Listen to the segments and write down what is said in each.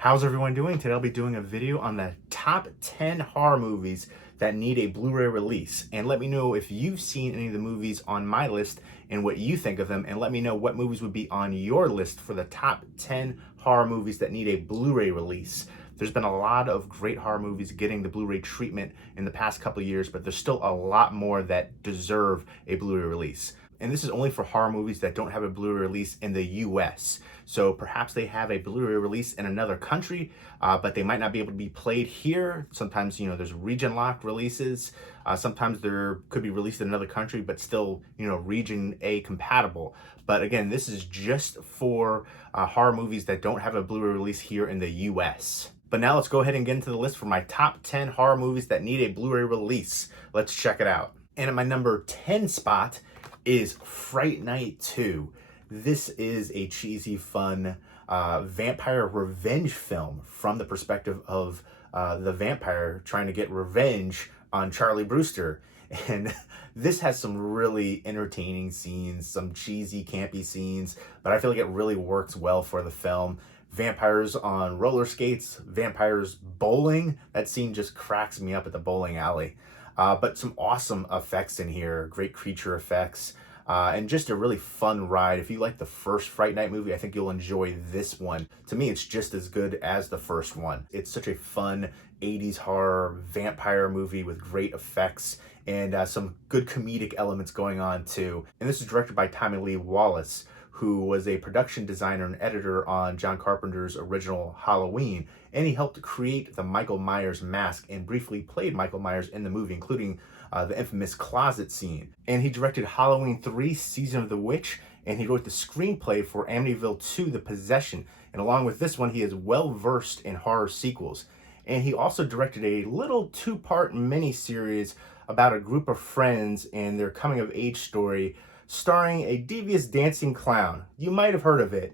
How's everyone doing? Today I'll be doing a video on the top 10 horror movies that need a Blu-ray release. And let me know if you've seen any of the movies on my list and what you think of them. And let me know what movies would be on your list for the top 10 horror movies that need a Blu-ray release. There's been a lot of great horror movies getting the Blu-ray treatment in the past couple of years, but there's still a lot more that deserve a Blu-ray release. And this is only for horror movies that don't have a Blu-ray release in the US. So perhaps they have a Blu-ray release in another country, but they might not be able to be played here. Sometimes, there's region locked releases. Sometimes there could be released in another country, but still, region A compatible. But again, this is just for horror movies that don't have a Blu-ray release here in the US. But now let's go ahead and get into the list for my top 10 horror movies that need a Blu-ray release. Let's check it out. And at my number 10 spot is Fright Night 2. This is a cheesy, fun vampire revenge film from the perspective of the vampire trying to get revenge on Charlie Brewster. And this has some really entertaining scenes, some cheesy, campy scenes, but I feel like it really works well for the film. Vampires on roller skates, vampires bowling. That scene just cracks me up at the bowling alley. But some awesome effects in here, great creature effects, and just a really fun ride. If you like the first Fright Night movie, I think you'll enjoy this one. To me, it's just as good as the first one. It's such a fun 80s horror vampire movie with great effects and some good comedic elements going on too. And this is directed by Tommy Lee Wallace, who was a production designer and editor on John Carpenter's original Halloween, and he helped create the Michael Myers mask and briefly played Michael Myers in the movie, including the infamous closet scene. And he directed Halloween 3, Season of the Witch, and he wrote the screenplay for Amityville 2, The Possession. And along with this one, he is well-versed in horror sequels. And he also directed a little two-part mini-series about a group of friends and their coming-of-age story starring a devious dancing clown. You might have heard of it.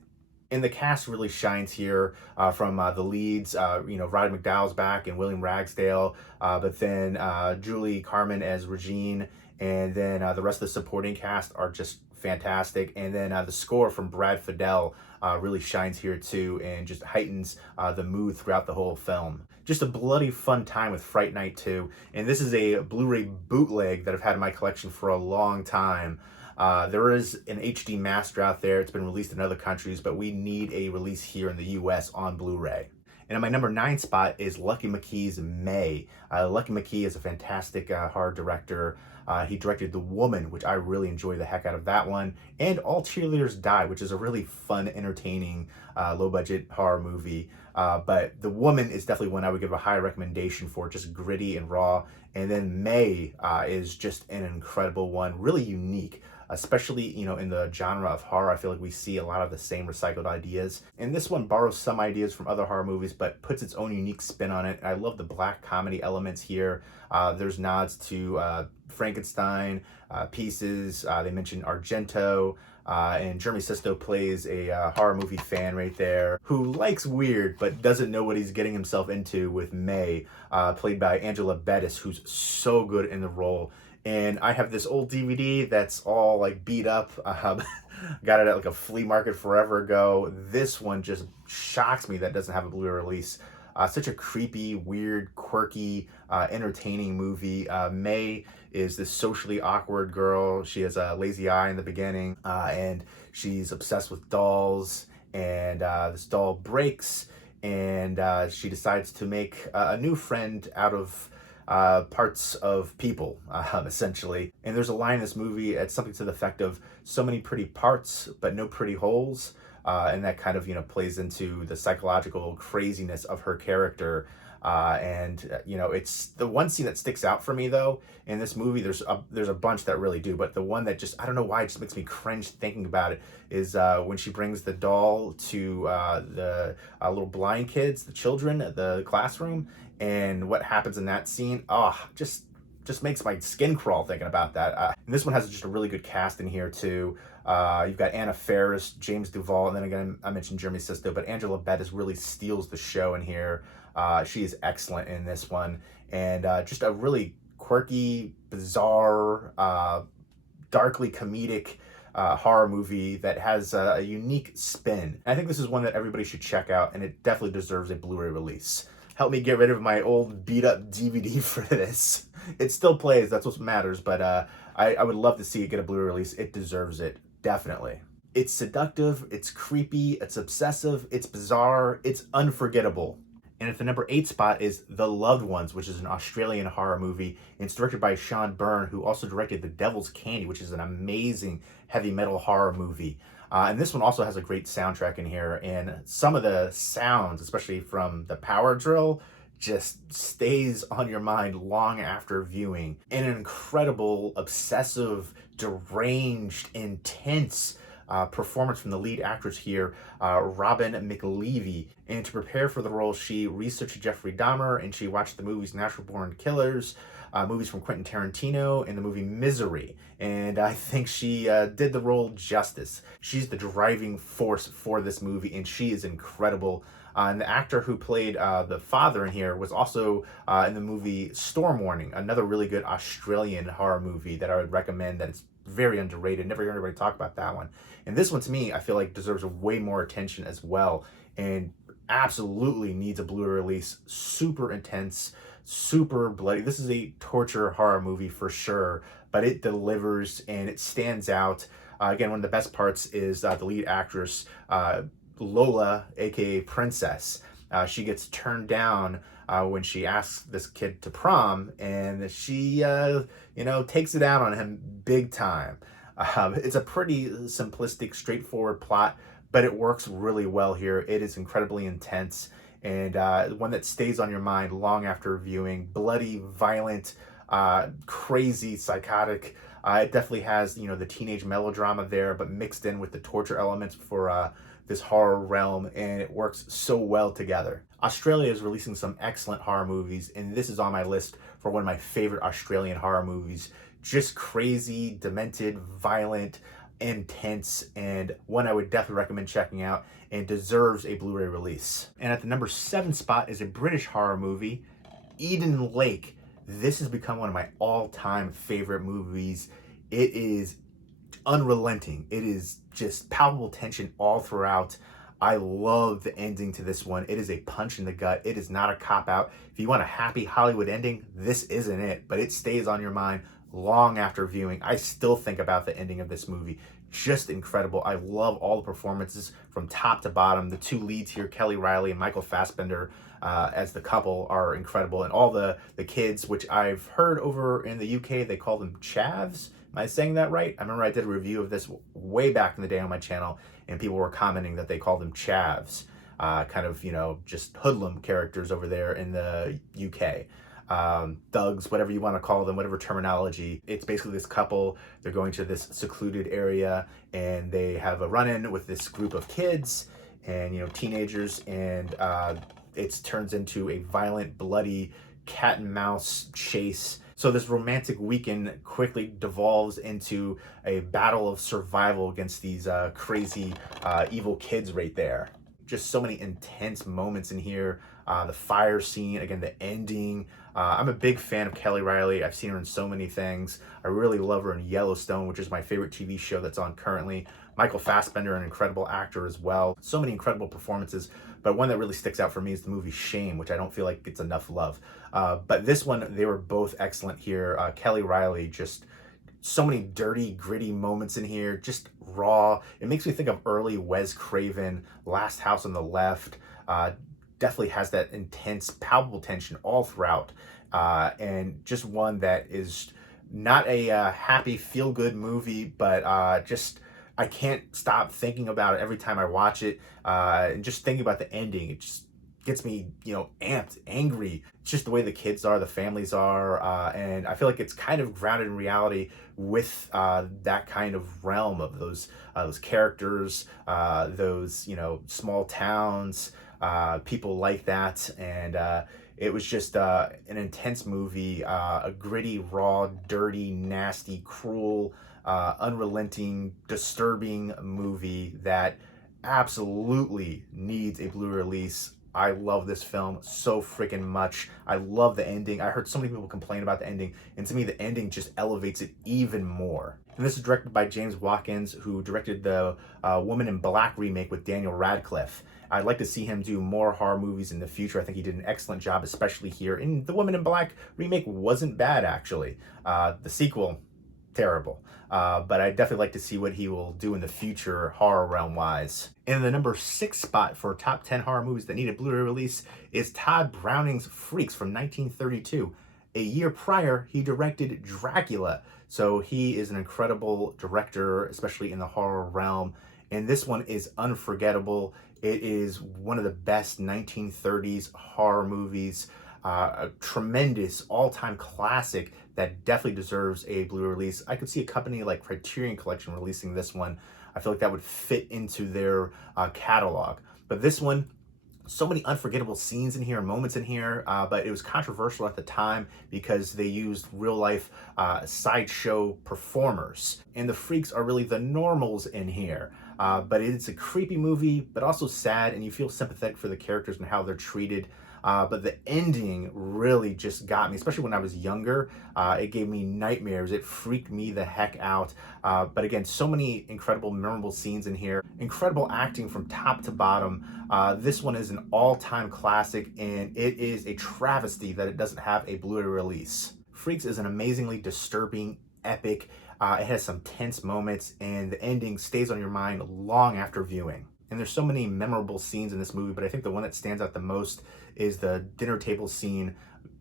And the cast really shines here from the leads. Roddy McDowall's back and William Ragsdale, but then Julie Carmen as Regine, and then the rest of the supporting cast are just fantastic. And then the score from Brad Fiedel really shines here too, and just heightens the mood throughout the whole film. Just a bloody fun time with Fright Night 2. And this is a Blu-ray bootleg that I've had in my collection for a long time. There is an HD master out there. It's been released in other countries, but we need a release here in the US on Blu-ray. And at my number 9 spot is Lucky McKee's May. Lucky McKee is a fantastic horror director. He directed The Woman, which I really enjoy the heck out of that one, and All Cheerleaders Die, which is a really fun, entertaining, low-budget horror movie. But The Woman is definitely one I would give a high recommendation for, just gritty and raw. And then May is just an incredible one, really unique. Especially, in the genre of horror, I feel like we see a lot of the same recycled ideas. And this one borrows some ideas from other horror movies, but puts its own unique spin on it. I love the black comedy elements here. There's nods to Frankenstein, Pieces. They mentioned Argento. And Jeremy Sisto plays a horror movie fan right there who likes weird but doesn't know what he's getting himself into with May, played by Angela Bettis, who's so good in the role. And I have this old DVD that's all like beat up. Got it at like a flea market forever ago. This one just shocks me that doesn't have a Blu-ray release. Such a creepy, weird, quirky, entertaining movie. May is this socially awkward girl. She has a lazy eye in the beginning, and she's obsessed with dolls. And this doll breaks, and she decides to make a new friend out of parts of people, essentially. And there's a line in this movie, it's something to the effect of, so many pretty parts, but no pretty holes. And that kind of, plays into the psychological craziness of her character. It's the one scene that sticks out for me, though, in this movie. There's a bunch that really do, but the one that just, I don't know why, it just makes me cringe thinking about it, is when she brings the doll to the little blind kids, the children at the classroom, and what happens in that scene. Just makes my skin crawl thinking about that. And this one has just a really good cast in here too. You've got Anna Faris, James Duval, and then again, I mentioned Jeremy Sisto, but Angela Bettis really steals the show in here. She is excellent in this one, and just a really quirky, bizarre, darkly comedic horror movie that has a unique spin. And I think this is one that everybody should check out, and it definitely deserves a Blu-ray release. Help me get rid of my old beat-up DVD for this. It still plays, that's what matters, but I would love to see it get a Blu-ray release. It deserves it, definitely. It's seductive, it's creepy, it's obsessive, it's bizarre, it's unforgettable. And at the number 8 spot is The Loved Ones, which is an Australian horror movie. And it's directed by Sean Byrne, who also directed The Devil's Candy, which is an amazing heavy metal horror movie. And this one also has a great soundtrack in here. And some of the sounds, especially from the power drill, just stays on your mind long after viewing. And an incredible, obsessive, deranged, intense performance from the lead actress here, Robin McLeavy. And to prepare for the role, she researched Jeffrey Dahmer, and she watched the movies Natural Born Killers, movies from Quentin Tarantino, and the movie Misery. And I think she did the role justice. She's the driving force for this movie, and she is incredible. And the actor who played the father in here was also in the movie Storm Warning, another really good Australian horror movie that I would recommend. That it's very underrated. Never heard anybody talk about that one. And this one, to me, I feel like deserves way more attention as well, and absolutely needs a Blu-ray release. Super intense, super bloody. This is a torture horror movie for sure, but it delivers and it stands out. Again, one of the best parts is the lead actress, Lola, aka Princess. She gets turned down when she asks this kid to prom, and she, takes it out on him big time. It's a pretty simplistic, straightforward plot, but it works really well here. It is incredibly intense, and one that stays on your mind long after viewing. Bloody, violent, crazy, psychotic. It definitely has, the teenage melodrama there, but mixed in with the torture elements for this horror realm, and it works so well together. Australia is releasing some excellent horror movies, and this is on my list for one of my favorite Australian horror movies. Just crazy, demented, violent, intense, and one I would definitely recommend checking out, and deserves a Blu-ray release. And at the number 7 spot is a British horror movie, Eden Lake. This has become one of my all-time favorite movies. It is unrelenting. It is just palpable tension all throughout. I love the ending to this one. It is a punch in the gut. It is not a cop-out. If you want a happy Hollywood ending, this isn't it, but it stays on your mind long after viewing. I still think about the ending of this movie. Just incredible. I love all the performances from top to bottom. The two leads here, Kelly Riley and Michael Fassbender, as the couple, are incredible. And all the kids, which I've heard over in the UK, they call them chavs. Am I saying that right? I remember I did a review of this way back in the day on my channel, and people were commenting that they call them chavs. Kind of, just hoodlum characters over there in the UK. Thugs, whatever you want to call them, whatever terminology. It's basically this couple. They're going to this secluded area, and they have a run-in with this group of kids and, teenagers, and it turns into a violent, bloody cat and mouse chase. So this romantic weekend quickly devolves into a battle of survival against these crazy, evil kids right there. Just so many intense moments in here. The fire scene, again, the ending. I'm a big fan of Kelly Riley. I've seen her in so many things. I really love her in Yellowstone, which is my favorite TV show that's on currently. Michael Fassbender, an incredible actor as well. So many incredible performances, but one that really sticks out for me is the movie Shame, which I don't feel like gets enough love. But this one, they were both excellent here. Kelly Riley, just so many dirty, gritty moments in here, just raw. It makes me think of early Wes Craven, Last House on the Left. Definitely has that intense, palpable tension all throughout. And just one that is not a happy, feel-good movie, but I can't stop thinking about it every time I watch it. And just thinking about the ending, it just gets me, amped, angry. It's just the way the kids are, the families are, and I feel like it's kind of grounded in reality with that kind of realm of those characters, those small towns, people like that, and it was just an intense movie, a gritty, raw, dirty, nasty, cruel, unrelenting, disturbing movie that absolutely needs a Blu-ray release. I love this film so freaking much. I love the ending. I heard so many people complain about the ending, and to me, the ending just elevates it even more. And this is directed by James Watkins, who directed the Woman in Black remake with Daniel Radcliffe. I'd like to see him do more horror movies in the future. I think he did an excellent job, especially here. And the Woman in Black remake wasn't bad, actually. The sequel, terrible. But I'd definitely like to see what he will do in the future horror realm-wise. And the number 6 spot for top 10 horror movies that need a Blu-ray release is Todd Browning's Freaks from 1932. A year prior, he directed Dracula. So he is an incredible director, especially in the horror realm. And this one is unforgettable. It is one of the best 1930s horror movies. A tremendous all-time classic that definitely deserves a Blu-ray release. I could see a company like Criterion Collection releasing this one. I feel like that would fit into their catalog. But this one, so many unforgettable scenes in here, moments in here, but it was controversial at the time because they used real-life sideshow performers. And the freaks are really the normals in here. But it's a creepy movie, but also sad, and you feel sympathetic for the characters and how they're treated. But the ending really just got me, especially when I was younger. It gave me nightmares. It freaked me the heck out. But again, so many incredible, memorable scenes in here. Incredible acting from top to bottom. This one is an all-time classic, and it is a travesty that it doesn't have a Blu-ray release. Freaks is an amazingly disturbing, epic. It has some tense moments, and the ending stays on your mind long after viewing. And there's so many memorable scenes in this movie, but I think the one that stands out the most is the dinner table scene,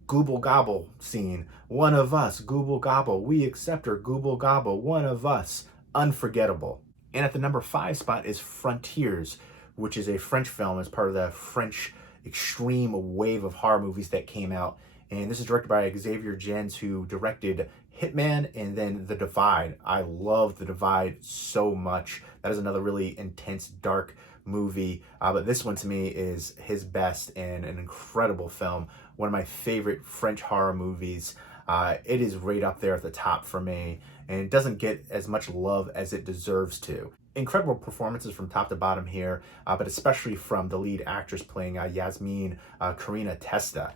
Gooble Gobble scene. One of us, Gooble Gobble. We accept her, Gooble Gobble. One of us. Unforgettable. And at the number 5 spot is Frontières, which is a French film as part of the French extreme wave of horror movies that came out. And this is directed by Xavier Gens, who directed Hitman and then The Divide. I love The Divide so much. That is another really intense, dark movie. But this one to me is his best and an incredible film. One of my favorite French horror movies. It is right up there at the top for me, and it doesn't get as much love as it deserves to. Incredible performances from top to bottom here, but especially from the lead actress playing Yasmin Karina Testa.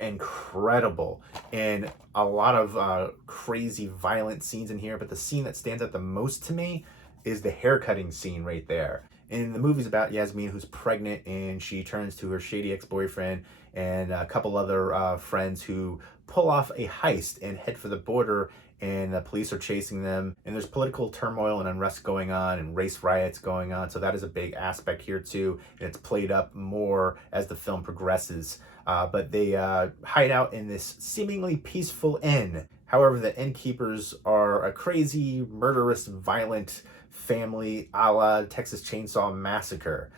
Incredible, and a lot of crazy violent scenes in here, but the scene that stands out the most to me is the haircutting scene right there. And the movie's about Yasmin, who's pregnant, and she turns to her shady ex-boyfriend and a couple other friends who pull off a heist and head for the border, and the police are chasing them, and there's political turmoil and unrest going on and race riots going on, so that is a big aspect here too, and it's played up more as the film progresses. But they hide out in this seemingly peaceful inn. However, the innkeepers are a crazy, murderous, violent family a la Texas Chainsaw Massacre.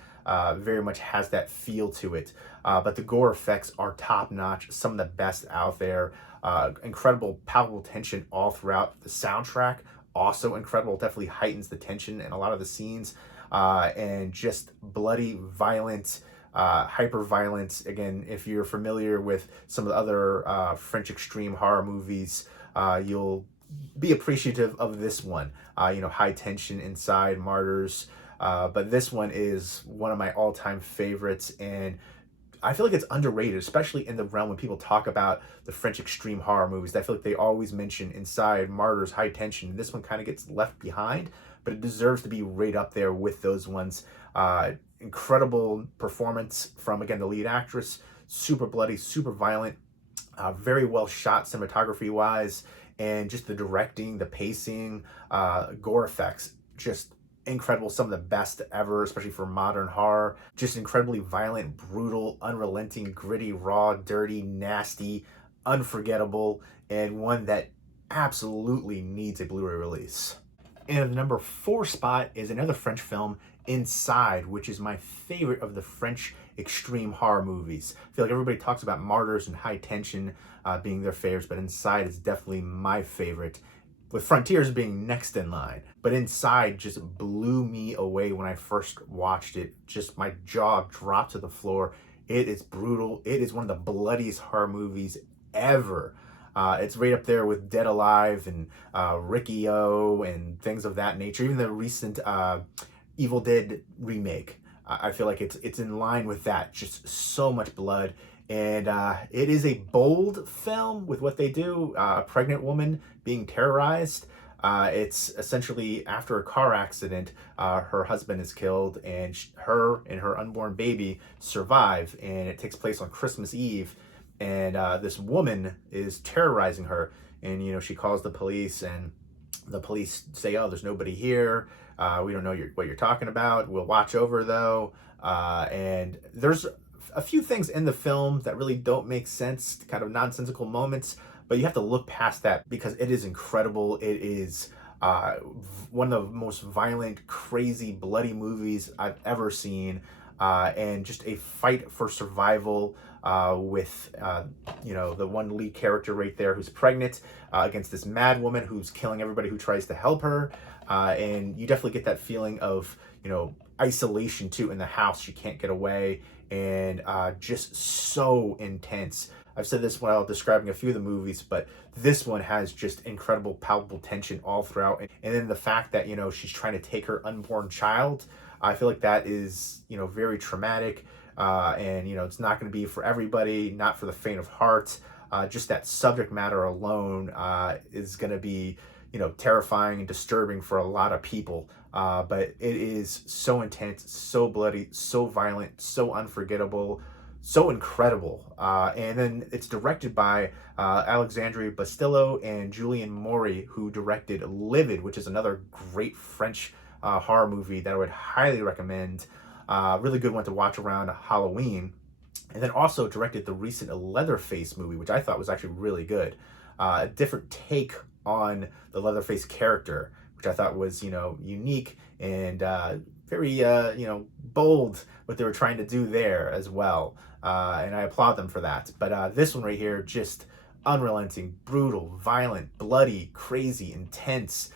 Very much has that feel to it. But the gore effects are top-notch, some of the best out there. Incredible, palpable tension all throughout. The soundtrack, also incredible, definitely heightens the tension in a lot of the scenes. And just bloody, violent, hyper-violent. Again, if you're familiar with some of the other French extreme horror movies, you'll be appreciative of this one. High tension inside, Martyrs. But this one is one of my all-time favorites, and I feel like it's underrated, especially in the realm when people talk about the French extreme horror movies. I feel like they always mention Inside, Martyrs, High Tension. This one kind of gets left behind, but it deserves to be right up there with those ones. Incredible performance from, again, the lead actress. Super bloody, super violent, very well shot cinematography-wise, and just the directing, the pacing, gore effects, just incredible, some of the best ever, especially for modern horror. Just incredibly violent, brutal, unrelenting, gritty, raw, dirty, nasty, unforgettable, and one that absolutely needs a Blu-ray release. And the number 4 spot is another French film, Inside, which is my favorite of the French extreme horror movies. I feel like everybody talks about Martyrs and High Tension being their favorites, but Inside is definitely my favorite, with Frontières being next in line. But Inside just blew me away when I first watched it. Just my jaw dropped to the floor. It is brutal. It is one of the bloodiest horror movies ever. It's right up there with Dead Alive and Ricky-O and things of that nature. Even the recent Evil Dead remake I feel like it's in line with that. Just so much blood. And it is a bold film with what they do. A pregnant woman being terrorized. It's essentially after a car accident, her husband is killed, and her and her unborn baby survive. And it takes place on Christmas Eve. And this woman is terrorizing her. And, she calls the police, and the police say, oh, there's nobody here. We don't know what you're talking about. We'll watch over, though. And there's a few things in the film that really don't make sense, kind of nonsensical moments, but you have to look past that because it is incredible. It is one of the most violent, crazy, bloody movies I've ever seen, and just a fight for survival with the one lead character right there who's pregnant against this mad woman who's killing everybody who tries to help her, and you definitely get that feeling of isolation too in the house. She can't get away, and just so intense. I've said this while describing a few of the movies, but this one has just incredible palpable tension all throughout. And then the fact that, she's trying to take her unborn child, I feel like that is, very traumatic. And, it's not going to be for everybody, not for the faint of heart. Just that subject matter alone is going to be, terrifying and disturbing for a lot of people. But it is so intense, so bloody, so violent, so unforgettable, so incredible. And then it's directed by Alexandre Bastillo and Julien Maury, who directed Livid, which is another great French horror movie that I would highly recommend. Really good one to watch around Halloween. And then also directed the recent Leatherface movie, which I thought was actually really good. A different take on the Leatherface character, which I thought was, unique and very, bold what they were trying to do there as well. And I applaud them for that. But this one right here, just unrelenting, brutal, violent, bloody, crazy, intense,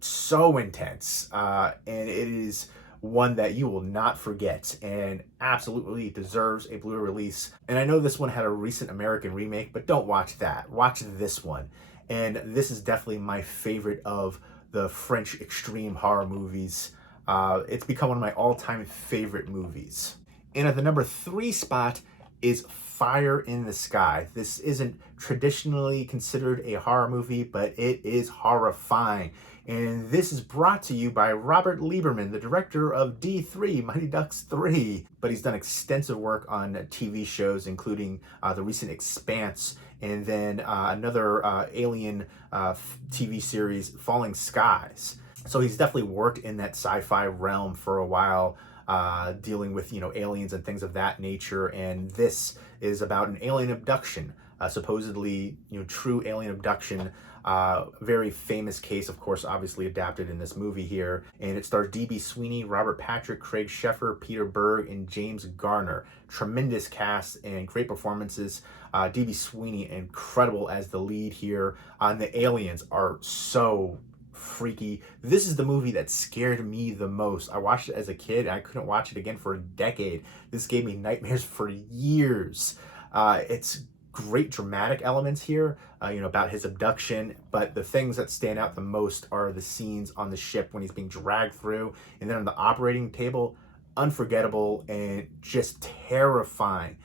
so intense. And it is one that you will not forget and absolutely deserves a Blu-ray release. And I know this one had a recent American remake, but don't watch that. Watch this one. And this is definitely my favorite of the French extreme horror movies. It's become one of my all-time favorite movies. And at the number 3 spot is Fire in the Sky. This isn't traditionally considered a horror movie, but it is horrifying. And this is brought to you by Robert Lieberman, the director of D3, Mighty Ducks 3. But he's done extensive work on TV shows, including the recent Expanse, and then another alien TV series, Falling Skies. So he's definitely worked in that sci-fi realm for a while, dealing with, aliens and things of that nature. And this is about an alien abduction, supposedly, true alien abduction. Very famous case, of course, obviously adapted in this movie here. And it stars D.B. Sweeney, Robert Patrick, Craig Sheffer, Peter Berg, and James Garner. Tremendous cast and great performances. D.B. Sweeney, incredible as the lead here. And the aliens are so freaky. This is the movie that scared me the most. I watched it as a kid, and I couldn't watch it again for a decade. This gave me nightmares for years. It's great dramatic elements here, about his abduction, but the things that stand out the most are the scenes on the ship when he's being dragged through, and then on the operating table. Unforgettable and just terrifying.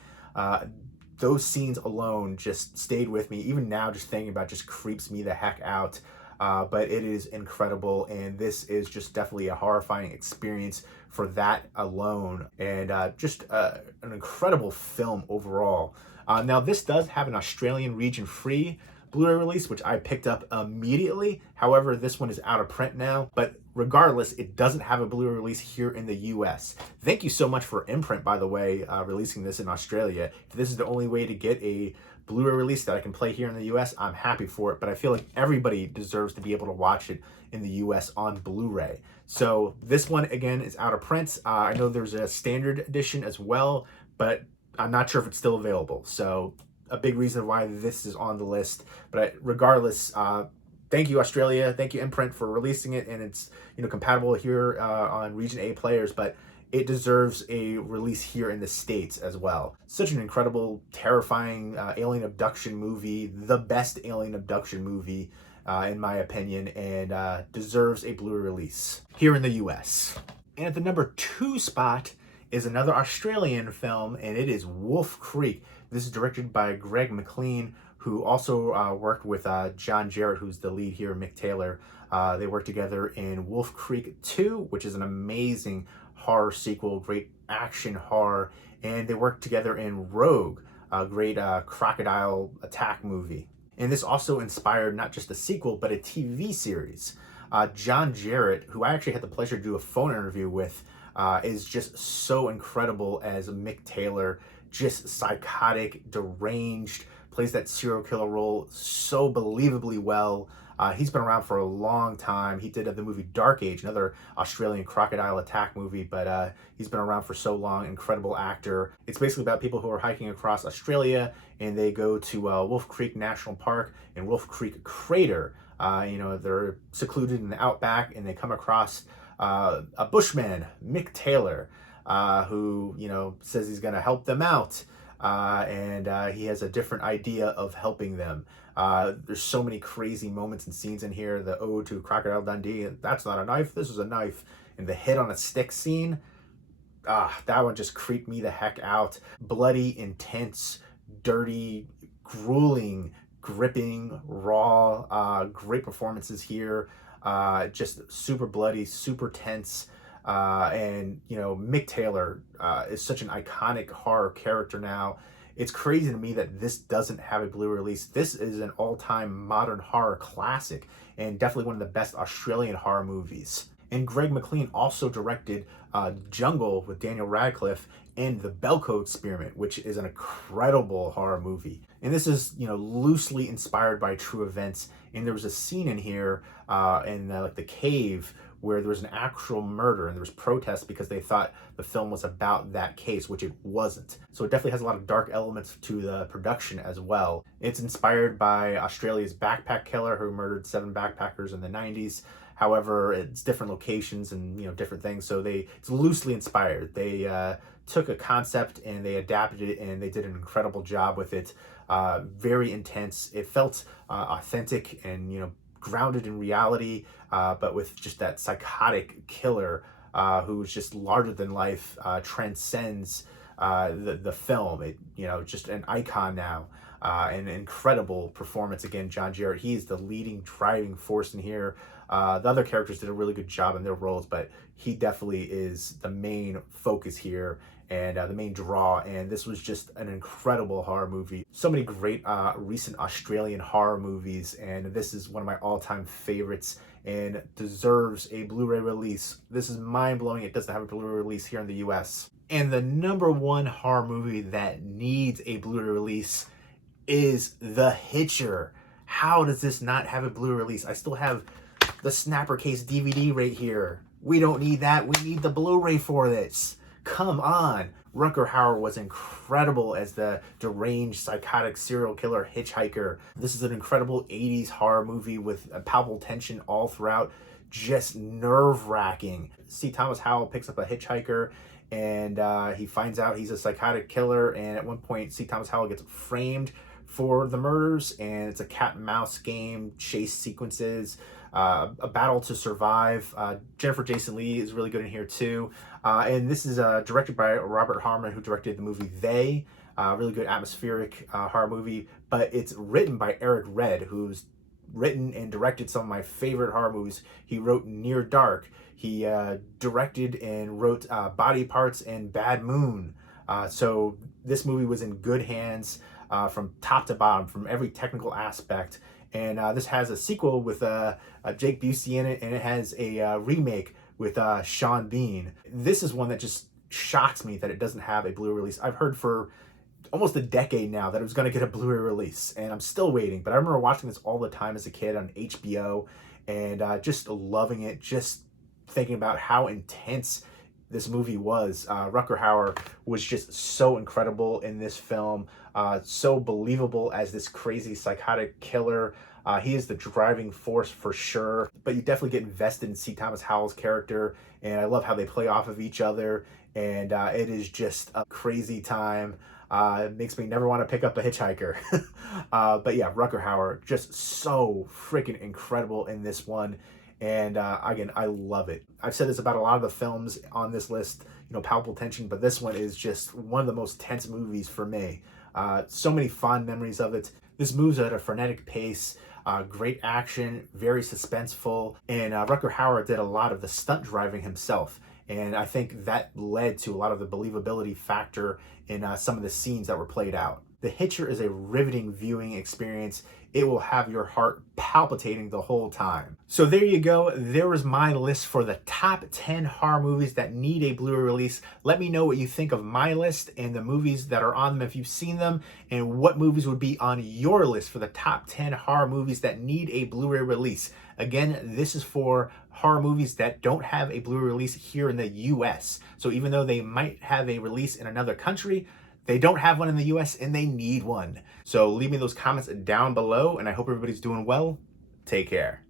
Those scenes alone just stayed with me. Even now, just thinking about it just creeps me the heck out. But it is incredible, and this is just definitely a horrifying experience for that alone, and just an incredible film overall. Now, this does have an Australian region-free Blu-ray release, which I picked up immediately. However, this one is out of print now, but regardless, it doesn't have a Blu-ray release here in the US. Thank you so much for Imprint, by the way, releasing this in Australia. If this is the only way to get a Blu-ray release that I can play here in the US, I'm happy for it, but I feel like everybody deserves to be able to watch it in the US on Blu-ray. So this one, again, is out of print. I know there's a standard edition as well, but I'm not sure if it's still available. So a big reason why this is on the list. But regardless, thank you, Australia. Thank you, Imprint, for releasing it. And it's, compatible here on Region A players, but it deserves a release here in the States as well. Such an incredible, terrifying alien abduction movie. The best alien abduction movie, in my opinion, and deserves a Blu-ray release here in the US. And at the number 2 spot is another Australian film, and it is Wolf Creek. This is directed by Greg McLean, who also worked with John Jarratt, who's the lead here, Mick Taylor. They worked together in Wolf Creek 2, which is an amazing horror sequel, great action horror, and they worked together in Rogue, a great crocodile attack movie. And this also inspired not just a sequel, but a TV series. John Jarratt, who I actually had the pleasure to do a phone interview with, is just so incredible as Mick Taylor, just psychotic, deranged, plays that serial killer role so believably well. He's been around for a long time. He did the movie Dark Age, another Australian crocodile attack movie, but he's been around for so long. Incredible actor. It's basically about people who are hiking across Australia, and they go to Wolf Creek National Park and Wolf Creek Crater. They're secluded in the outback, and they come across a bushman, Mick Taylor, who says he's going to help them out, and he has a different idea of helping them. There's so many crazy moments and scenes in here. The ode to Crocodile Dundee, that's not a knife, this is a knife. And the hit on a stick scene, that one just creeped me the heck out. Bloody, intense, dirty, grueling, gripping, raw, great performances here. Just super bloody, super tense. And Mick Taylor is such an iconic horror character now. It's crazy to me that this doesn't have a Blu-ray release. This is an all-time modern horror classic, and definitely one of the best Australian horror movies. And Greg McLean also directed Jungle with Daniel Radcliffe and The Belko Experiment, which is an incredible horror movie. And this is, loosely inspired by true events. And there was a scene in here in the cave where there was an actual murder, and there was protests because they thought the film was about that case, which it wasn't. So it definitely has a lot of dark elements to the production as well. It's inspired by Australia's backpack killer who murdered 7 backpackers in the 90s. However, it's different locations and different things, so it's loosely inspired. They took a concept and they adapted it, and they did an incredible job with it. Very intense. It felt authentic and grounded in reality, but with just that psychotic killer who's just larger than life, transcends the film. It just an icon now. An incredible performance again. John Jarratt, he is the leading driving force in here. The other characters did a really good job in their roles, but he definitely is the main focus here and the main draw. And this was just an incredible horror movie. So many great recent Australian horror movies, and this is one of my all-time favorites and deserves a Blu-ray release. This is mind-blowing. It doesn't have a Blu-ray release here in the US. And the #1 horror movie that needs a Blu-ray release is The Hitcher. How does this not have a Blu-ray release? I still have the Snapper Case DVD right here. We don't need that. We need the Blu-ray for this. Come on. Rutger Hauer was incredible as the deranged, psychotic serial killer hitchhiker. This is an incredible 80s horror movie with a palpable tension all throughout. Just nerve-wracking. C. Thomas Howell picks up a hitchhiker, and he finds out he's a psychotic killer, and at one point C. Thomas Howell gets framed for the murders, and it's a cat and mouse game, chase sequences, a battle to survive. Jennifer Jason Leigh is really good in here too. And this is directed by Robert Harmon, who directed the movie They, really good atmospheric horror movie, but it's written by Eric Red, who's written and directed some of my favorite horror movies. He wrote Near Dark. He directed and wrote Body Parts and Bad Moon. So this movie was in good hands from top to bottom, from every technical aspect. And this has a sequel with Jake Busey in it, and it has a remake with Sean Bean. This is one that just shocks me that it doesn't have a Blu-ray release. I've heard for almost a decade now that it was going to get a Blu-ray release, and I'm still waiting. But I remember watching this all the time as a kid on HBO, and just loving it, just thinking about how intense this movie was. Rutger Hauer was just so incredible in this film, so believable as this crazy psychotic killer. He is the driving force for sure, but you definitely get invested in C. Thomas Howell's character, and I love how they play off of each other, and it is just a crazy time. It makes me never want to pick up a hitchhiker. But yeah, Rutger Hauer, just so freaking incredible in this one. And again, I love it. I've said this about a lot of the films on this list. palpable tension, but this one is just one of the most tense movies for me. So many fond memories of it. This moves at a frenetic pace, great action, very suspenseful, and Rutger Hauer did a lot of the stunt driving himself. And I think that led to a lot of the believability factor in some of the scenes that were played out. The Hitcher is a riveting viewing experience. It will have your heart palpitating the whole time. So there you go. There was my list for the top 10 horror movies that need a Blu-ray release. Let me know what you think of my list and the movies that are on them if you've seen them, and what movies would be on your list for the top 10 horror movies that need a Blu-ray release. Again, this is for horror movies that don't have a Blu-ray release here in the US. So even though they might have a release in another country, they don't have one in the US and they need one. So leave me those comments down below, and I hope everybody's doing well. Take care.